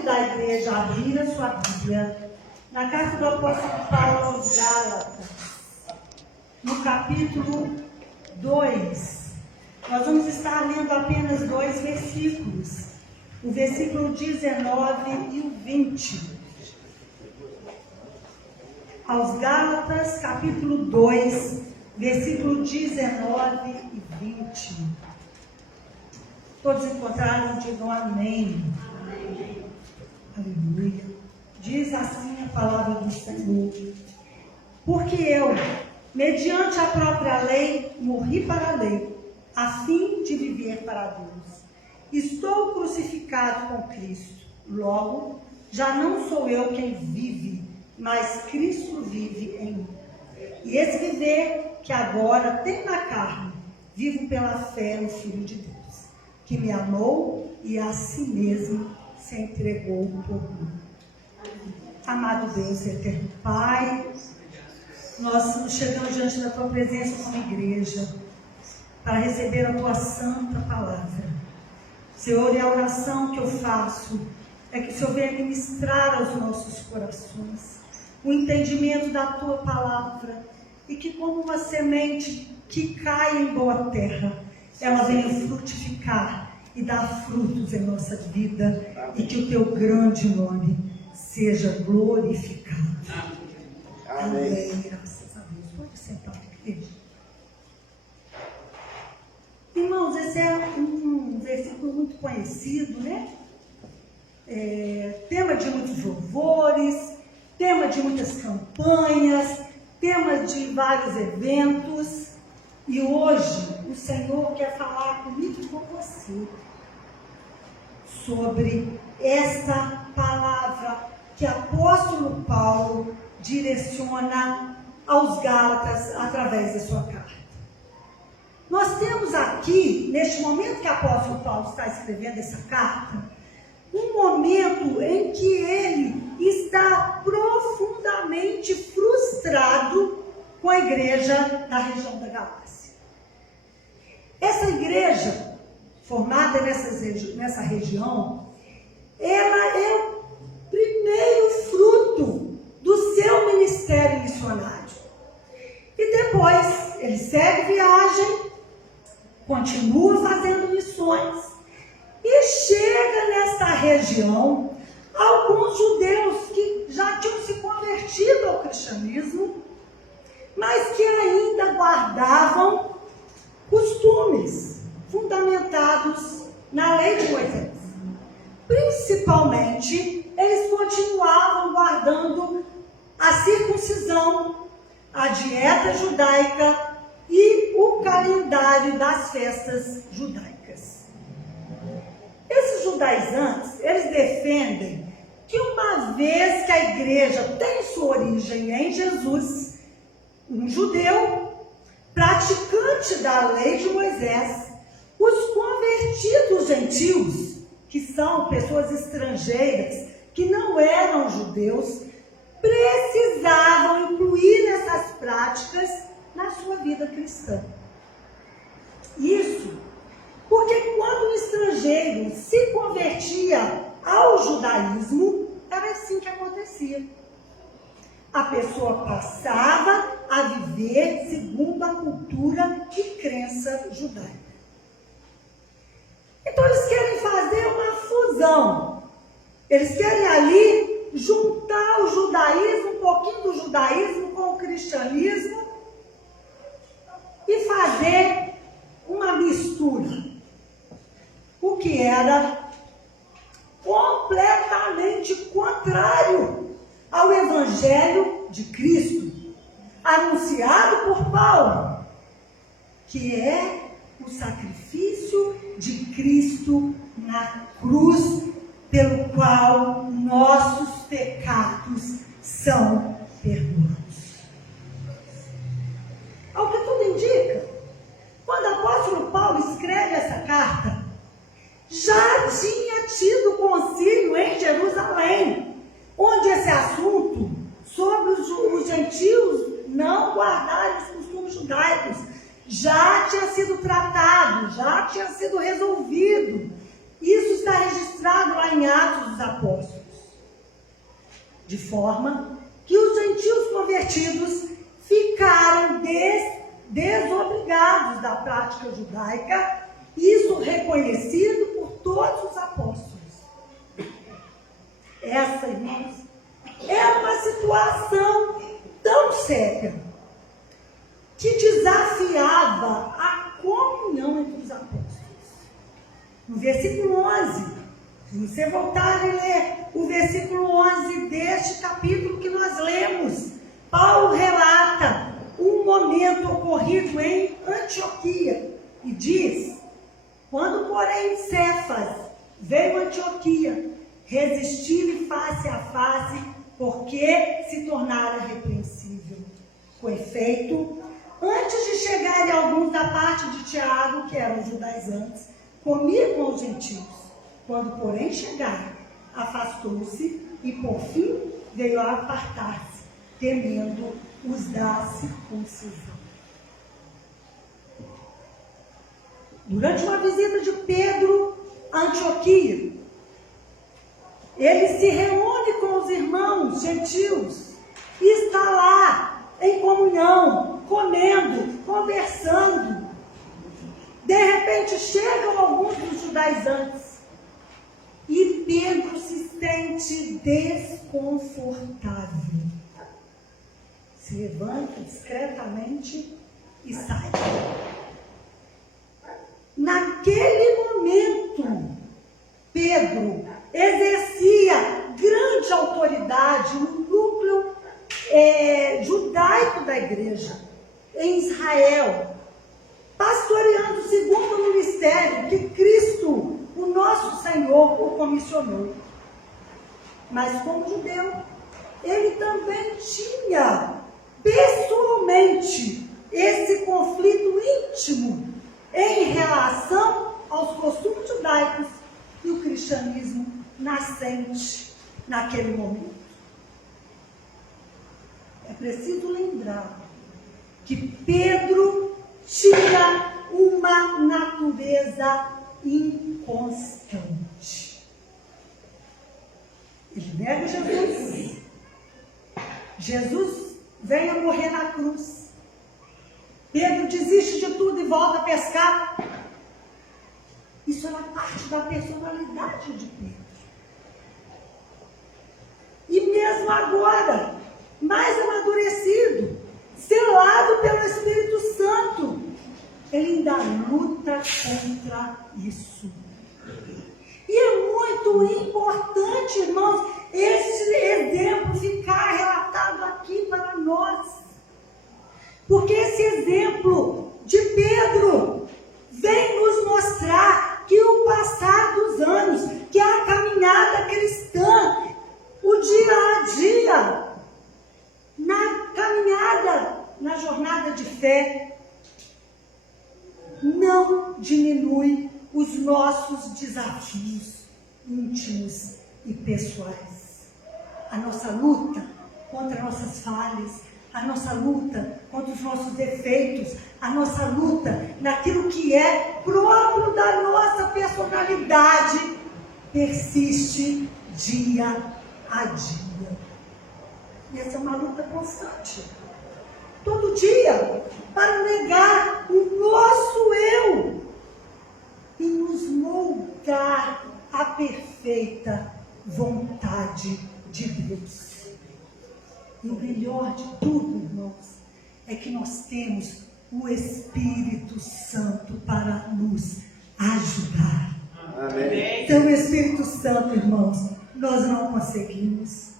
convidar a igreja a abrir a sua Bíblia na carta do apóstolo Paulo aos Gálatas, no capítulo 2. Nós vamos estar lendo apenas 2 versículos, o versículo 19 e o 20. Aos Gálatas, capítulo 2, versículo 19 e 20. Todos encontraram, digam amém. Amém. Aleluia. Diz assim a palavra do Senhor. Porque eu, mediante a própria lei, morri para a lei, a fim de viver para Deus. Estou crucificado com Cristo. Logo, já não sou eu quem vive, mas Cristo vive em mim. E esse viver que agora tenho na carne, vivo pela fé no Filho de Deus, que me amou e a si mesmo se entregou por mim. Amado Deus, eterno Pai, nós chegamos diante da Tua presença como igreja, para receber a Tua santa palavra. Senhor, e a oração que eu faço é que o Senhor venha ministrar aos nossos corações o entendimento da Tua palavra, e que como uma semente que cai em boa terra, ela venha frutificar e dar frutos em nossa vida, e que o Teu grande nome seja glorificado. Amém. Graças a Deus. Pode sentar, igreja. Irmãos, esse é um versículo muito conhecido, né? Tema de muitos louvores, tema de muitas campanhas, tema de vários eventos. E hoje o Senhor quer falar comigo e com você sobre esta palavra que o apóstolo Paulo direciona aos Gálatas através da sua carta. Nós temos aqui, neste momento que o apóstolo Paulo está escrevendo essa carta, um momento em que ele está profundamente frustrado com a igreja da região da Galácia. Essa igreja, formada nessa região, ela é o primeiro fruto do seu ministério missionário. E depois ele segue viagem, continua fazendo missões, e chega nesta região alguns judeus que já tinham se convertido ao cristianismo, mas que ainda guardavam costumes fundamentados na lei de Moisés. Principalmente, eles continuavam guardando a circuncisão, a dieta judaica e o calendário das festas judaicas. Esses judaizantes, eles defendem que uma vez que a igreja tem sua origem em Jesus, um judeu, praticante da lei de Moisés, os convertidos gentios, que são pessoas estrangeiras, que não eram judeus, precisavam incluir essas práticas na sua vida cristã. Isso porque quando um estrangeiro se convertia ao judaísmo, era assim que acontecia. A pessoa passava a viver segundo a cultura e crença judaica. Então eles querem fazer uma fusão. Eles querem ali juntar o judaísmo, um pouquinho do judaísmo com o cristianismo e fazer uma mistura. O que era completamente contrário ao Evangelho de Cristo, anunciado por Paulo, que é o sacrifício de Cristo na cruz, pelo qual nossos pecados são perdoados. Ao que tudo indica, quando o apóstolo Paulo escreve essa carta, já tinha tido concílio em Jerusalém, onde esse assunto sobre os gentios não guardarem os costumes judaicos já tinha sido tratado, já tinha sido resolvido. Isso está registrado lá em Atos dos Apóstolos. de forma que os gentios convertidos ficaram desobrigados da prática judaica, isso reconhecido por todos os apóstolos. Essa, irmãos, é uma situação tão séria que desafiava a comunhão entre os apóstolos. No versículo 11, se você voltar e ler o versículo 11 deste capítulo que nós lemos, Paulo relata um momento ocorrido em Antioquia e diz: quando, porém, Cefas veio a Antioquia, resistiu-lhe face a face, porque se tornara repreensível. Com efeito, antes de chegarem alguns da parte de Tiago, que eram judaizantes, comia com os gentios. Quando, porém, chegaram, afastou-se e, por fim, veio a apartar-se, temendo os da circuncisão. Durante uma visita de Pedro a Antioquia, ele se reúne com os irmãos gentios e está lá em comunhão, comendo, conversando. De repente chegam alguns dos judaizantes e Pedro se sente desconfortável. Se levanta discretamente e sai. Naquele momento, Pedro exercia grande autoridade no núcleo judaico da igreja, em Israel, pastoreando segundo o ministério que Cristo, o nosso Senhor, o comissionou. Mas como judeu, ele também tinha pessoalmente esse conflito íntimo em relação aos costumes judaicos e o cristianismo nascente naquele momento. É preciso lembrar que Pedro tinha uma natureza inconstante. Ele nega Jesus. Jesus vem a morrer na cruz. Pedro desiste de tudo e volta a pescar. Isso era parte da personalidade de Pedro. E mesmo agora, mais amadurecido, selado pelo Espírito Santo, ele ainda luta contra isso. E é muito importante, irmãos, esse exemplo ficar relatado aqui para nós. Porque esse exemplo de Pedro vem nos mostrar que o passar dos anos, que a caminhada cristã, o dia a dia, na caminhada, na jornada de fé, não diminui os nossos desafios íntimos e pessoais. A nossa luta contra nossas falhas, a nossa luta contra os nossos defeitos, a nossa luta naquilo que é próprio da nossa personalidade, persiste dia a dia. E essa é uma luta constante. Todo dia, para negar o nosso eu e nos moldar a perfeita vontade de Deus. E o melhor de tudo, irmãos, é que nós temos o Espírito Santo para nos ajudar. Amém. Então, o Espírito Santo, irmãos, nós não conseguimos.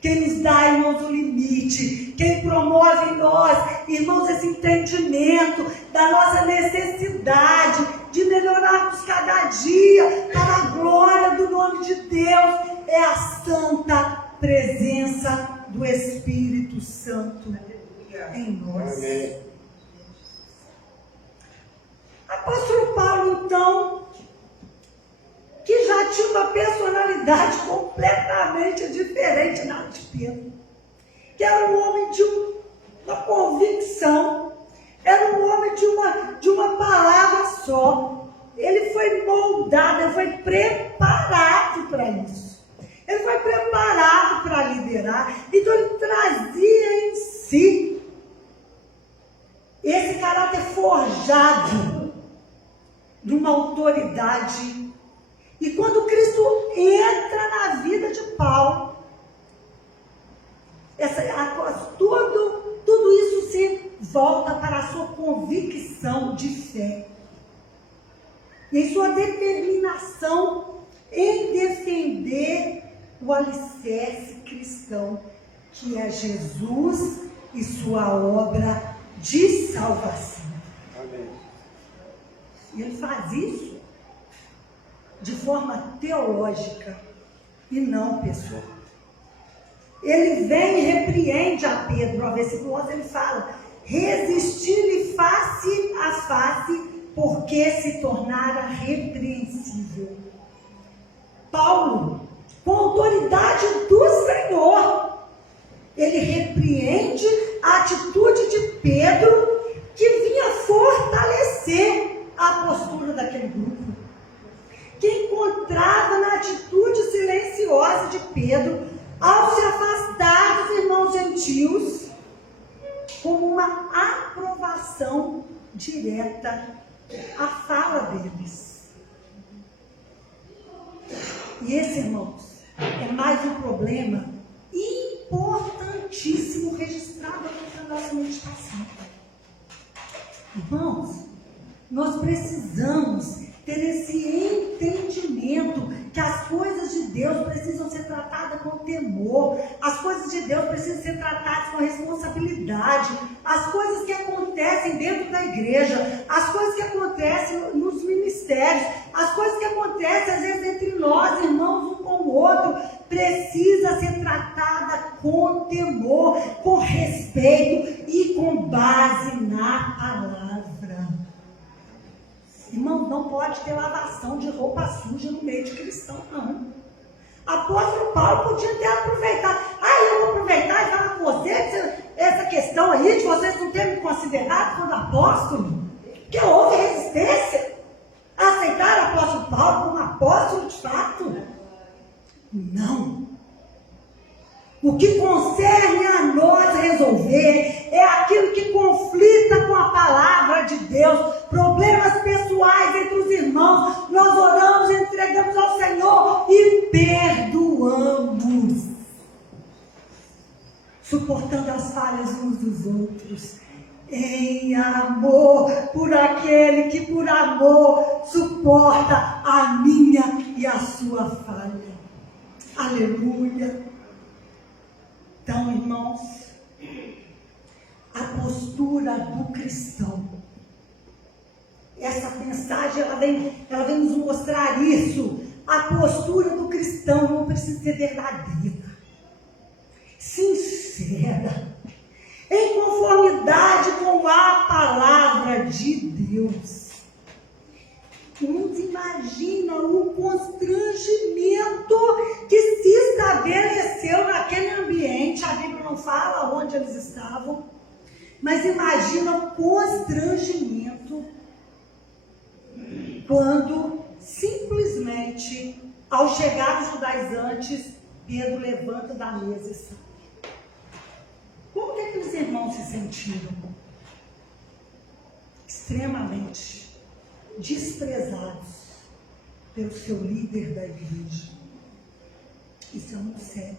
Quem nos dá, irmãos, o limite, quem promove em nós, irmãos, esse entendimento da nossa necessidade de melhorarmos cada dia para a glória do nome de Deus, é a santa presença do Espírito Santo em nós. Amém. Apóstolo Paulo, então, que já tinha uma personalidade completamente diferente da de Pedro, que era um homem de uma convicção, era um homem de uma palavra só. Ele foi moldado, ele foi preparado para isso. Ele foi preparado chamar para liderar. Então ele trazia em si esse caráter forjado de uma autoridade. E quando Cristo entra na vida de Paulo, tudo isso se volta para a sua convicção de fé e sua determinação em defender o alicerce cristão, que é Jesus e sua obra de salvação. Amém. E ele faz isso de forma teológica e não pessoal. Ele vem e repreende a Pedro. No versículo 11 ele fala: resistir-lhe face a face, porque se tornara repreensível. Paulo, com a autoridade do Senhor, ele repreende a atitude de Pedro, que vinha fortalecer a postura daquele grupo, que encontrava na atitude silenciosa de Pedro, ao se afastar dos irmãos gentios, como uma aprovação direta à fala deles. E esse, irmãos, é mais um problema importantíssimo registrado aqui na nossa meditação. Irmãos, nós precisamos ter esse entendimento que as coisas de Deus precisam ser tratadas com temor, as coisas de Deus precisam ser tratadas com responsabilidade, as coisas que acontecem dentro da igreja, as coisas que acontecem nos ministérios, as coisas que acontecem às vezes entre nós, irmãos, um com o outro, precisa ser tratada com temor, com respeito e com base na palavra. Irmão, não pode ter lavação de roupa suja no meio de cristão, não. Apóstolo Paulo podia ter aproveitado. Eu vou aproveitar e falar com vocês essa questão aí de vocês não terem me considerado como apóstolo, porque houve resistência a aceitar o apóstolo Paulo como apóstolo de fato. Não. O que concerne a nós resolver é aquilo que conflita com a palavra de Deus, problemas pessoais entre os irmãos. Nós oramos, entregamos ao Senhor e perdoamos, suportando as falhas uns dos outros, em amor por aquele que por amor suporta a minha e a sua falha. Aleluia. Então, irmãos, a postura do cristão, essa mensagem ela vem nos mostrar isso. A postura do cristão não precisa ser verdadeira, sincera, em conformidade com a palavra de Deus. Uns imaginam o constrangimento que se estabeleceu naquele ambiente. A Bíblia não fala onde eles estavam, mas imagina o constrangimento quando simplesmente, ao chegar os judaizantes, Pedro levanta da mesa e sai. Como que aqueles irmãos se sentiram? Extremamente desprezados pelo seu líder da igreja. Isso é muito sério.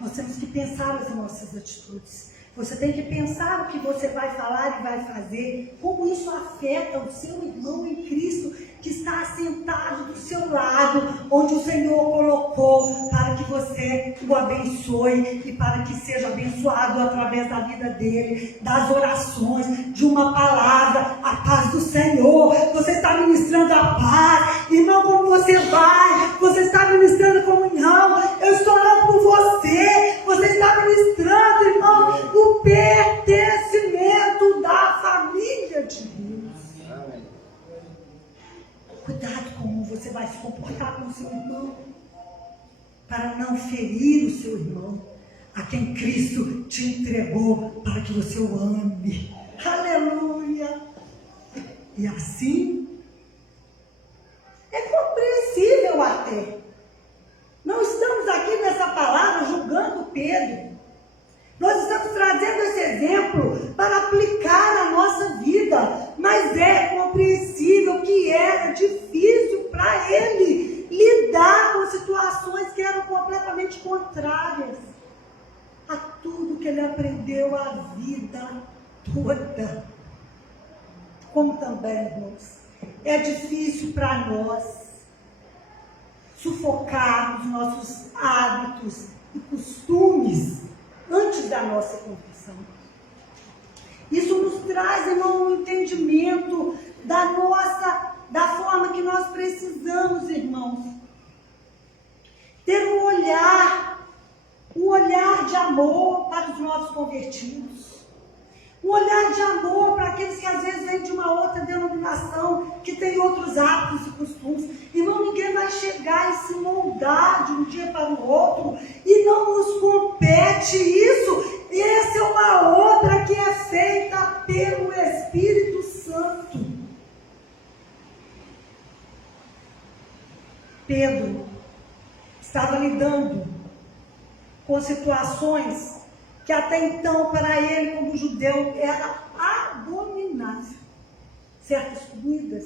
Nós temos que pensar as nossas atitudes. Você tem que pensar o que você vai falar e vai fazer, como isso afeta o seu irmão em Cristo, que está sentado do seu lado, onde o Senhor colocou para que você o abençoe e para que seja abençoado através da vida dele, das orações, de uma palavra, a paz do Senhor. Você está ministrando a paz, irmão, como você vai? Você está ministrando comunhão, eu estou orando por você, você está ministrando, irmão, o pertencimento da família de Deus. Amém. Cuidado como você vai se comportar com o seu irmão, para não ferir o seu irmão, a quem Cristo te entregou para que você o ame. Aleluia! E assim, é compreensível até. Não estamos aqui nessa palavra Pedro. Nós estamos trazendo esse exemplo para aplicar na nossa vida, mas é compreensível que era difícil para ele lidar com situações que eram completamente contrárias a tudo que ele aprendeu a vida toda. Como também, irmãos, é difícil para nós sufocarmos nossos hábitos e costumes antes da nossa conversão. Isso nos traz, irmão, um entendimento da forma que nós precisamos, irmãos, ter um olhar de amor para os nossos convertidos, um olhar de amor para aqueles que às vezes vêm de uma outra denominação, que tem outros hábitos e costumes. Irmão, ninguém vai chegar e se moldar de um dia para o outro, e não nos compete isso. Essa é uma obra que é feita pelo Espírito Santo. Pedro estava lidando com situações que até então, para ele, como judeu, era abominável. Certas comidas,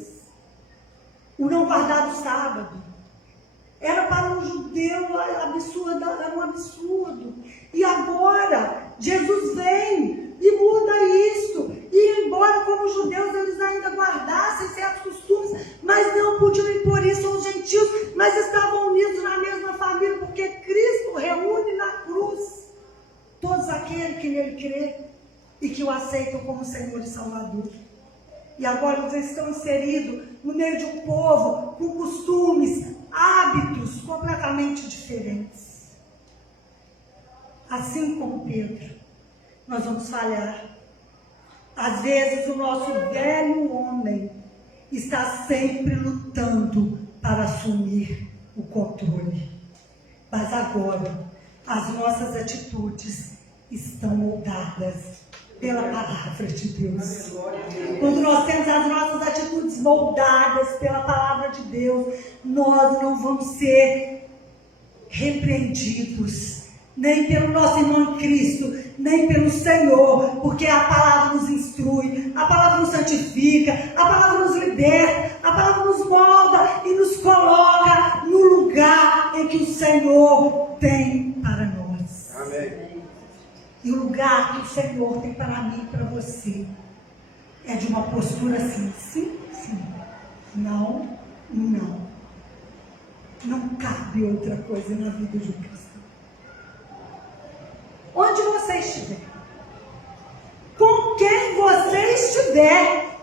o não guardar o sábado, era para um judeu absurdo, era um absurdo. E agora, Jesus vem e muda isso. E embora como judeus eles ainda guardassem certos costumes, mas não podiam impor isso aos gentios, mas estavam unidos na mesma família, porque Cristo reúne na cruz todos aqueles que nele crê e que o aceitam como Senhor e Salvador. E agora eles estão inseridos no meio de um povo com costumes, hábitos completamente diferentes. Assim como Pedro, nós vamos falhar. Às vezes o nosso velho homem está sempre lutando para assumir o controle. Mas agora, as nossas atitudes estão moldadas pela palavra de Deus. Quando nós temos as nossas atitudes moldadas pela palavra de Deus, nós não vamos ser repreendidos, nem pelo nosso irmão em Cristo, nem pelo Senhor, porque a palavra nos instrui, a palavra nos santifica, a palavra nos liberta, a palavra nos molda e nos coloca no lugar em que o Senhor tem para nós. Amém. E o lugar que o Senhor tem para mim e para você é de uma postura assim, sim, sim, não, não. Não cabe outra coisa na vida de um cristão. Onde você estiver, com quem você estiver,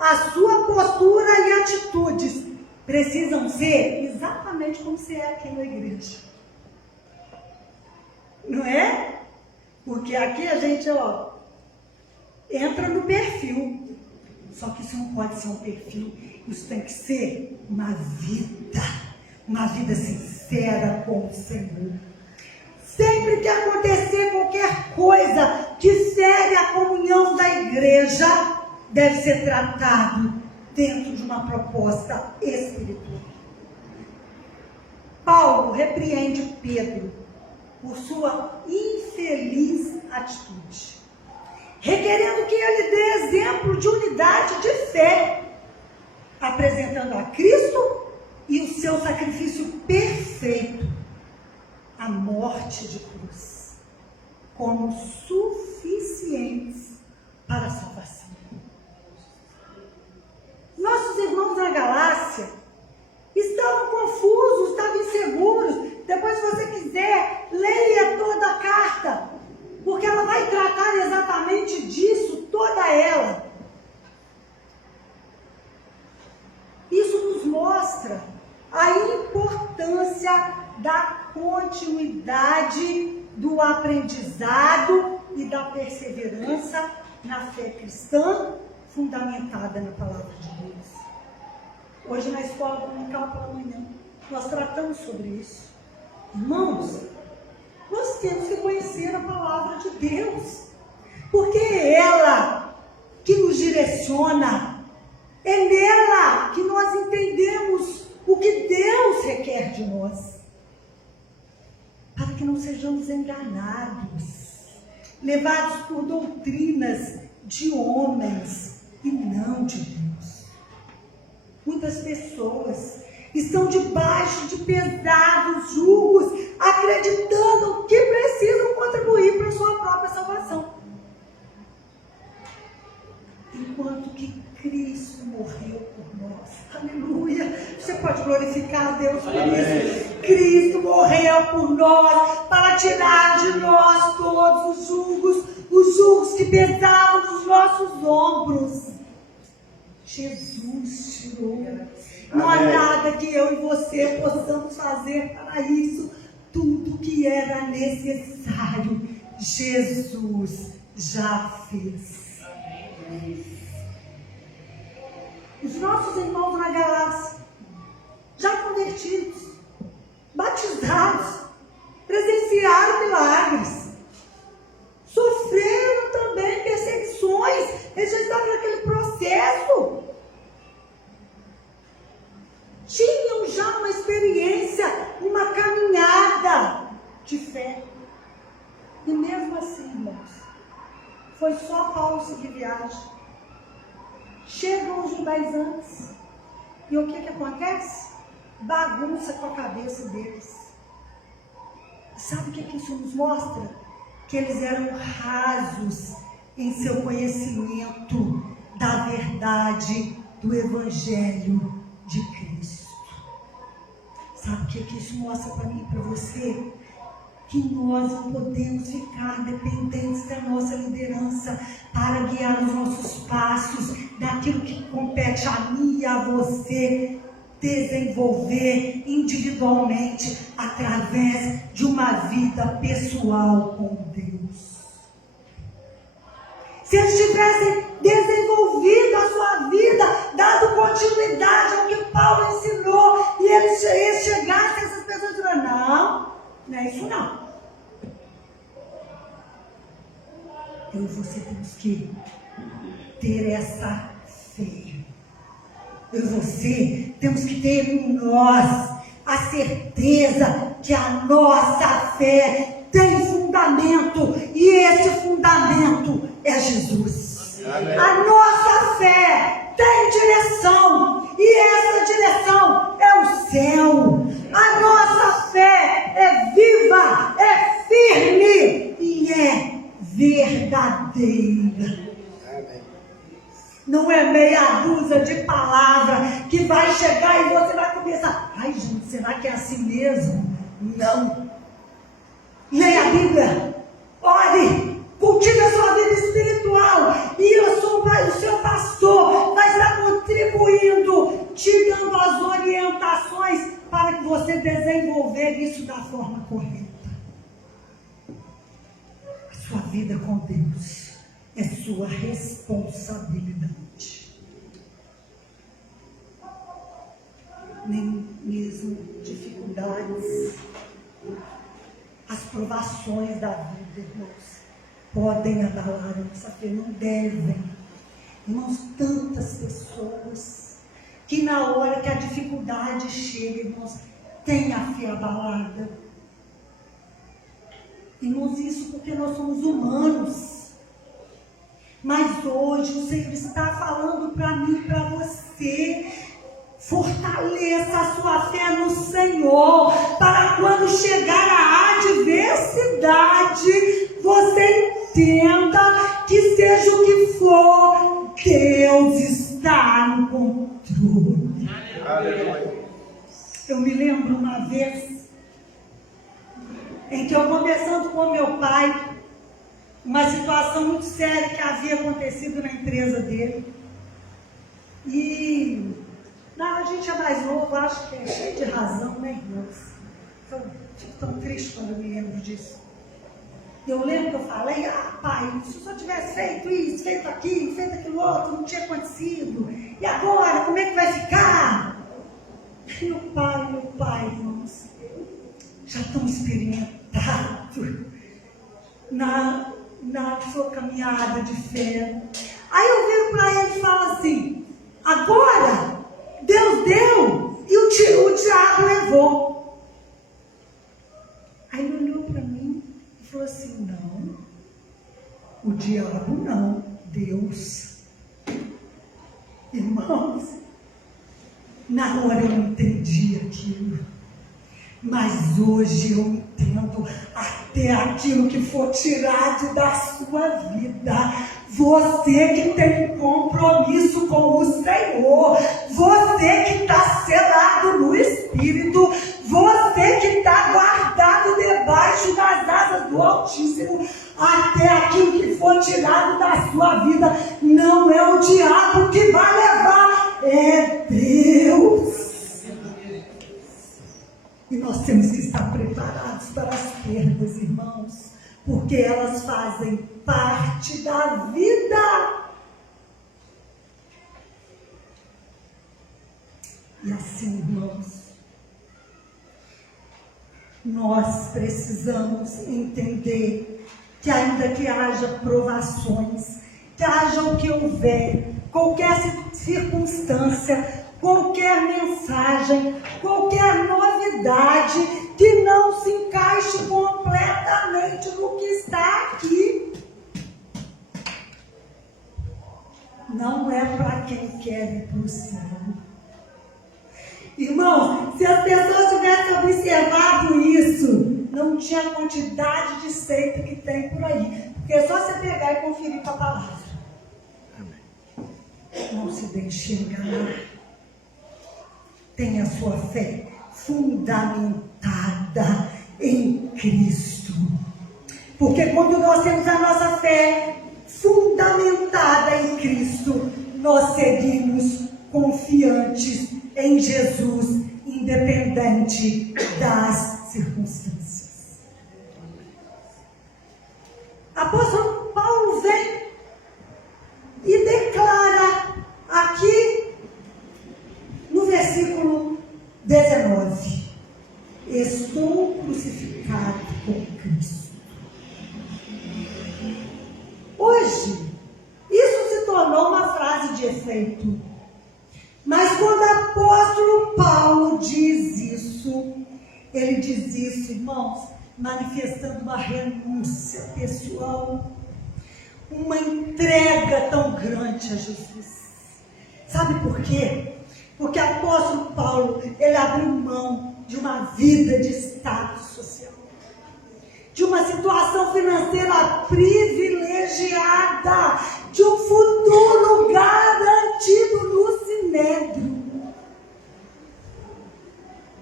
a sua postura e atitudes precisam ser exatamente como você é aqui na igreja. Não é? Porque aqui a gente, entra no perfil. Só que isso não pode ser um perfil. Isso tem que ser uma vida sincera com o Senhor. Sempre que acontecer qualquer coisa que fere a comunhão da igreja, deve ser tratado dentro de uma proposta espiritual. Paulo repreende Pedro por sua infeliz atitude, requerendo que ele dê exemplo de unidade de fé, apresentando a Cristo e o seu sacrifício perfeito, a morte de cruz, como suficientes para a salvação. Nossos irmãos na Galácia estavam confusos, estavam inseguros. Depois, se você quiser, leia toda a carta, porque ela vai tratar exatamente disso, toda ela. Isso nos mostra a importância da continuidade do aprendizado e da perseverança na fé cristã, fundamentada na palavra de Deus. Hoje na escola dominical pela manhã, nós tratamos sobre isso. Irmãos, nós temos que conhecer a palavra de Deus, porque é ela que nos direciona, é nela que nós entendemos o que Deus requer de nós, para que que não sejamos enganados, levados por doutrinas de homens e não de Deus. Muitas pessoas estão debaixo de pesados julgos, acreditando que precisam contribuir para a sua própria salvação. Enquanto que Cristo morreu por nós. Aleluia! Você pode glorificar a Deus por isso. Cristo morreu por nós para tirar de nós todos os julgos que pesavam dos nossos ombros. Jesus tirou. Não há nada que eu e você possamos fazer para isso. Tudo que era necessário, Jesus já fez. Os nossos irmãos na Galácia, já convertidos, batizados, presenciaram milagres, sofreram também perseguições, eles já estavam naquele processo. Tinham já uma experiência, uma caminhada de fé. E mesmo assim, irmãos, foi só Paulo seguir viagem. Chegam os judaizantes. E o que acontece? Bagunça com a cabeça deles. Sabe o que isso nos mostra? Que eles eram rasos em seu conhecimento da verdade do Evangelho de Cristo. Sabe o que isso mostra para mim e para você? Que nós não podemos ficar dependentes da nossa liderança para guiar os nossos passos, daquilo que compete a mim e a você desenvolver individualmente através de uma vida pessoal com Deus. Se eles tivessem desenvolvido a sua vida, dado continuidade ao que Paulo ensinou, e eles chegassem, essas pessoas dizendo, não é isso não. Eu e você temos que ter essa fé. Eu e você temos que ter em nós a certeza que a nossa fé tem fundamento, e esse fundamento é Jesus. Amém. A nossa fé tem direção, e essa direção é o céu. A nossa fé é viva, é firme e é verdadeira. Não é meia dúzia de palavras que vai chegar e você vai começar. Ai, gente, será que é assim mesmo? Não. Leia a Bíblia. Ore. Cultive a sua vida espiritual. E o seu pastor vai estar contribuindo, te dando as orientações para que você desenvolver isso da forma correta. A sua vida com Deus é sua responsabilidade. Nem mesmo dificuldades, as provações da vida, irmãos, podem abalar a nossa fé, não devem. Irmãos, tantas pessoas que na hora que a dificuldade chega, irmãos, tem a fé abalada. Irmãos, isso porque nós somos humanos. Mas hoje o Senhor está falando para mim e para você. Fortaleça a sua fé no Senhor, para quando chegar a adversidade, você entenda que seja o que for, Deus está no controle. Aleluia. Eu me lembro uma vez em que eu, conversando com meu pai, uma situação muito séria que havia acontecido na empresa dele. E a gente é mais novo, acho que é cheio de razão, né, irmãos? Eu fico tão triste quando eu me lembro disso. Eu lembro que eu falei, pai, se eu só tivesse feito isso, feito aquilo, feito aquilo outro, não tinha acontecido. E agora, como é que vai ficar? Meu pai, irmãos, já tão experimentado na sua caminhada de fé. Aí eu viro para ele e falo assim, agora Deus deu e o diabo levou. Aí ele olhou para falou assim, não, o diabo não, Deus. Irmãos, na hora eu não entendi aquilo, mas hoje eu entendo até aquilo que for tirado da sua vida. Você que tem um compromisso com o Senhor, você que está selado no Espírito, você que está guardado debaixo das asas do Altíssimo, até aquilo que for tirado da sua vida, não é o diabo que vai levar, é Deus. E nós temos que estar preparados para as perdas, irmãos, porque elas fazem parte da vida. E assim, irmãos, nós precisamos entender que ainda que haja provações, que haja o que houver, qualquer circunstância, qualquer mensagem, qualquer novidade que não se encaixe completamente no que está aqui, não é para quem quer ir para o céu. Irmão, se as pessoas tivessem observado isso, não tinha a quantidade de seita que tem por aí. Porque é só você pegar e conferir com a palavra. Não se deixe enganar. Tenha a sua fé fundamentada em Cristo. Porque quando nós temos a nossa fé fundamentada em Cristo, nós seguimos confiantes em Jesus, independente das circunstâncias. Apóstolo Paulo vem e declara aqui no versículo 19: estou crucificado com Cristo. Hoje, isso se tornou uma frase de efeito. Mas quando o apóstolo Paulo diz isso, ele diz isso, irmãos, manifestando uma renúncia pessoal, uma entrega tão grande a Jesus. Sabe por quê? Porque o apóstolo Paulo, ele abriu mão de uma vida de status social, de uma situação financeira privilegiada, de um futuro garantido no sinédrio.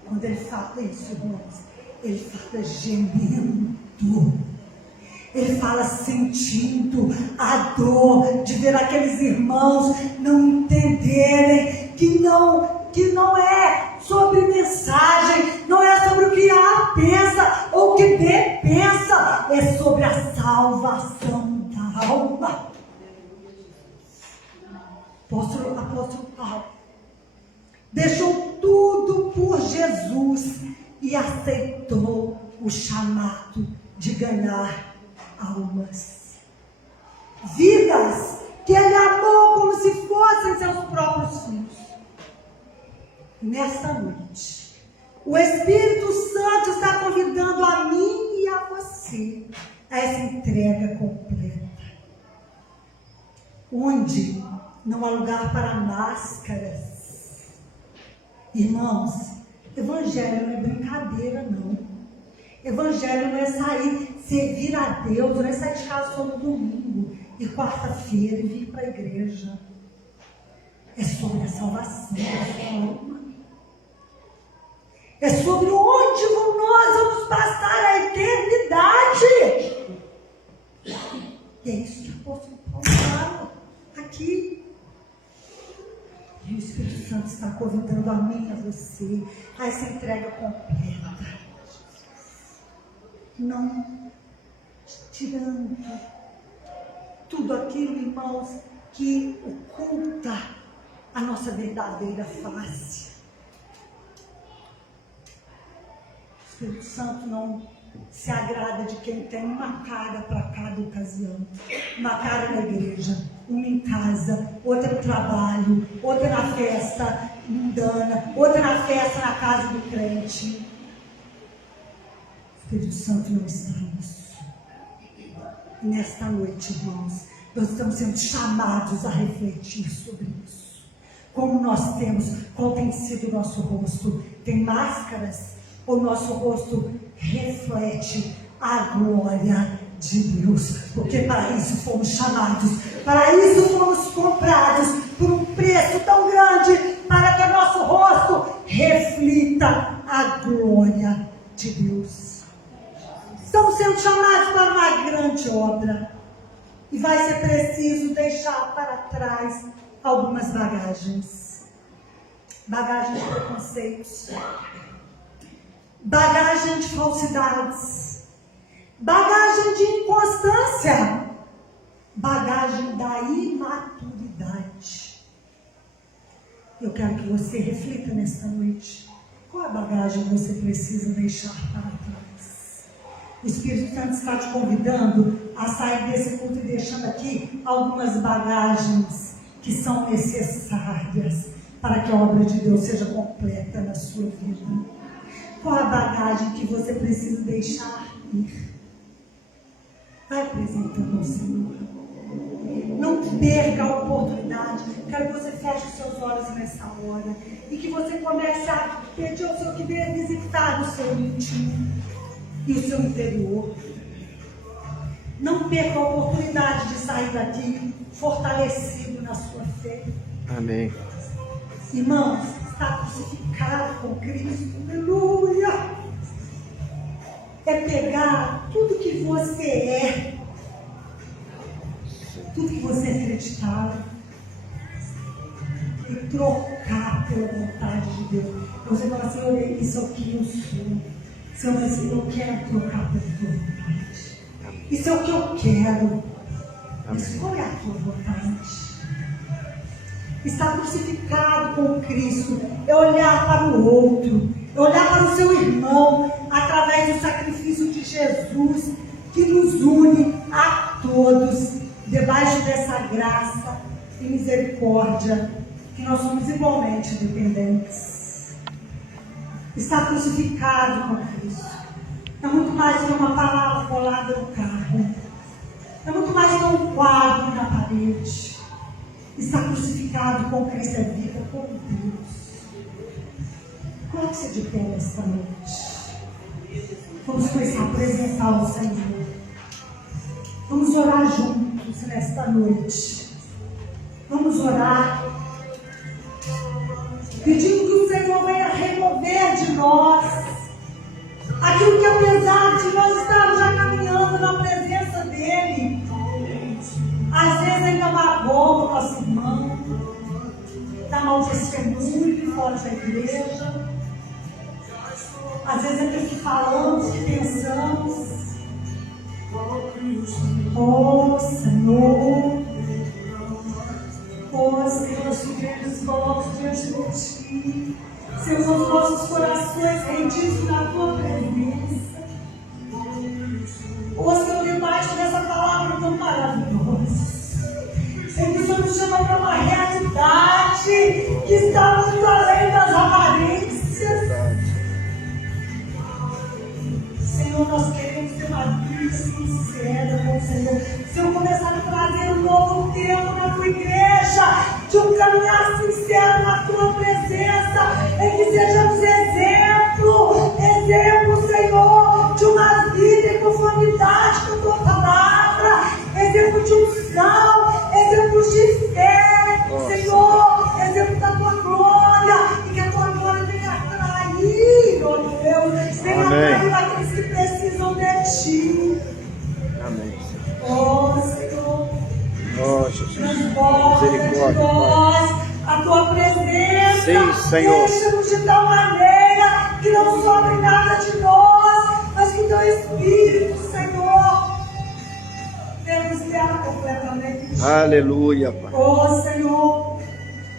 Quando ele fala isso, irmãos, ele fala gemendo, ele fala sentindo a dor de ver aqueles irmãos não entenderem que não é sobre mensagem, não é sobre o que A pensa ou o que B pensa, é sobre a salvação da alma. Apóstolo Paulo deixou tudo por Jesus e aceitou o chamado de ganhar almas, vidas que ele amou como se fossem seus próprios filhos. Nessa noite, o Espírito Santo está convidando a mim e a você a essa entrega completa, onde não há lugar para máscaras. Irmãos, evangelho não é brincadeira, não. Evangelho não é sair, servir a Deus, não é sair de casa só no domingo e quarta-feira e vir para a igreja. É sobre a salvação da sua alma. É sobre onde nós vamos passar a eternidade. E é isso que o apóstolo Paulo fala aqui. E o Espírito Santo está convidando a mim e a você a essa entrega completa. Não tirando tudo aquilo, irmãos, que oculta a nossa verdadeira face. O Espírito Santo não se agrada de quem tem uma cara para cada ocasião. Uma cara na igreja, uma em casa, outra no trabalho, outra na festa mundana, outra na festa na casa do crente. O Espírito Santo não está nisso. E nesta noite, irmãos, nós estamos sendo chamados a refletir sobre isso. Como nós temos, qual tem sido o nosso rosto? Tem máscaras? Ou nosso rosto reflete a glória de Deus? Porque para isso fomos chamados, para isso fomos comprados por um preço tão grande, para que o nosso rosto reflita a glória de Deus. Estamos sendo chamados para uma grande obra. E vai ser preciso deixar para trás algumas bagagens. Bagagem de preconceitos. Bagagem de falsidades. Bagagem de inconstância. Bagagem da imaturidade. Eu quero que você reflita nesta noite. Qual a bagagem você precisa deixar para trás? O Espírito Santo está te convidando a sair desse culto e deixando aqui algumas bagagens que são necessárias para que a obra de Deus seja completa na sua vida. Qual a bagagem que você precisa deixar ir? Vai apresentando ao Senhor. Não perca a oportunidade. Quero que você feche os seus olhos nessa hora e que você comece a pedir ao Senhor que venha visitar o seu íntimo e o seu interior. Não perca a oportunidade de sair daqui fortalecido na sua fé. Amém. Irmãos, está crucificado com Cristo. Aleluia! É pegar tudo que você é, tudo que você acreditava, e trocar pela vontade de Deus. Você fala assim: olha, isso é o que eu sou. Senhor, assim, eu quero trocar pela tua vontade. Isso é o que eu quero. Escolha a tua vontade. Estar crucificado com Cristo é olhar para o outro, é olhar para o seu irmão através do sacrifício de Jesus, que nos une a todos debaixo dessa graça e misericórdia, que nós somos igualmente dependentes. Estar crucificado com Cristo é muito mais que uma palavra colada no carro, é muito mais que um quadro na parede. Estar crucificado com Cristo é vida com Deus. Coloque-se de pé nesta noite. Vamos começar a apresentar o Senhor. Vamos orar juntos nesta noite. Vamos orar, pedindo que o Senhor venha remover de nós aquilo que, apesar de nós estarmos já caminhando na presença dEle, às vezes ainda magoa o nosso irmão, dá mau testemunho fora da igreja, às vezes é aquilo que falamos, que pensamos. Oh Senhor, oh Senhor, os filhos colocam diante de Ti. Senhor, os nossos corações rendidos na Tua presença. Oh Senhor, debaixo dessa palavra tão maravilhosa, Senhor, o Senhor nos chama para uma realidade que está muito além das aparências. Senhor, nós queremos ter uma vida sincera com o Senhor. Senhor, começar a trazer um novo tempo na Tua igreja, de um caminhar sincero na Tua presença, em que sejamos exemplo, Senhor, de uma vida em conformidade com a Tua palavra, exemplo de unção, exemplo de fé, Senhor, exemplo da Tua glória, e que a Tua glória venha atrair, ó Deus, venha atrair aqueles que precisam de Ti. Amém. Oh Senhor, Oh, Jesus. transborda de nós a Tua presença. Sim, Senhor. Deixa-nos de tal maneira que não sobre nada de nós, mas que Teu Espírito, Senhor, temos dela completamente. Aleluia, Pai. Oh Senhor,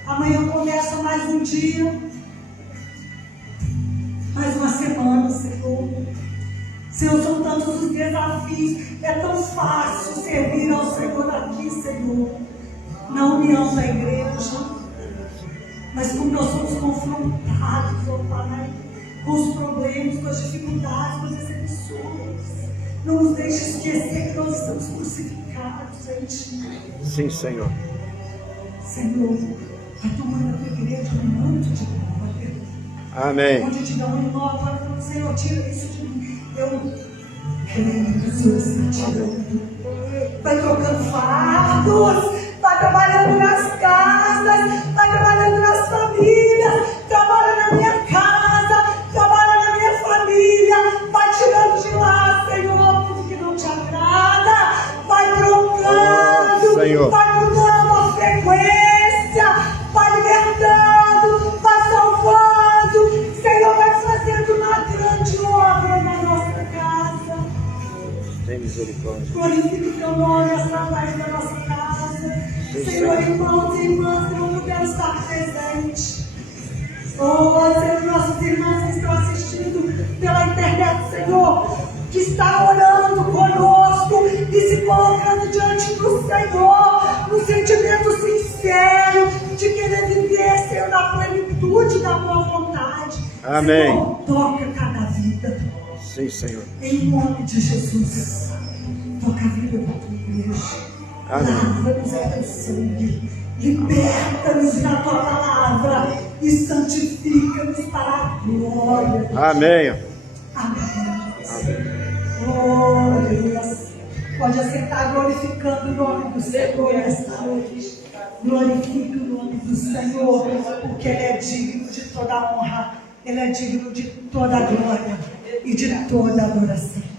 amanhã começa mais um dia, mais uma semana, Senhor. Senhor, são tantos os desafios, é tão fácil servir ao Senhor aqui, Senhor, na união da igreja. Mas como nós somos confrontados, ó Pai, com os problemas, com as dificuldades, com as decepções, Não nos deixe esquecer que nós estamos crucificados em Ti. Sim, Senhor. Senhor, vai tomando a tua igreja um manto de glória. Amém. Onde te dá um nó, agora, Senhor, tira isso de mim. Eu creio que o Senhor está tirando. Vai trocando fardos, vai trabalhando nas casas, vai trabalhando nas famílias, trabalha na minha casa, trabalha na minha família, vai tirando de lá, Senhor, tudo que não te agrada, vai trocando, Senhor. vai mudando a frequência, vai libertando, vai salvando, Senhor, vai fazendo uma grande obra na nossa casa. Tem misericórdia. Glorifique o teu nome através da nossa casa. Senhor, irmãos e irmãs que não puderam estar presentes. Oh, Senhor, nossos irmãos que estão assistindo pela internet, Senhor, que está orando conosco e se colocando diante do Senhor, no sentimento sincero de querer viver, Senhor, na plenitude da tua vontade. Amém. Senhor, toca cada vida. Sim, Senhor. Em nome de Jesus, toca a vida da tua igreja. Amém. Lava-nos com teu sangue, liberta-nos na tua palavra e santifica-nos para a glória. Amém. Amém. Oh, Deus. Pode assentar glorificando o nome do Senhor esta noite. Glorifique o nome do Senhor, porque Ele é digno de toda honra, Ele é digno de toda glória e de toda adoração.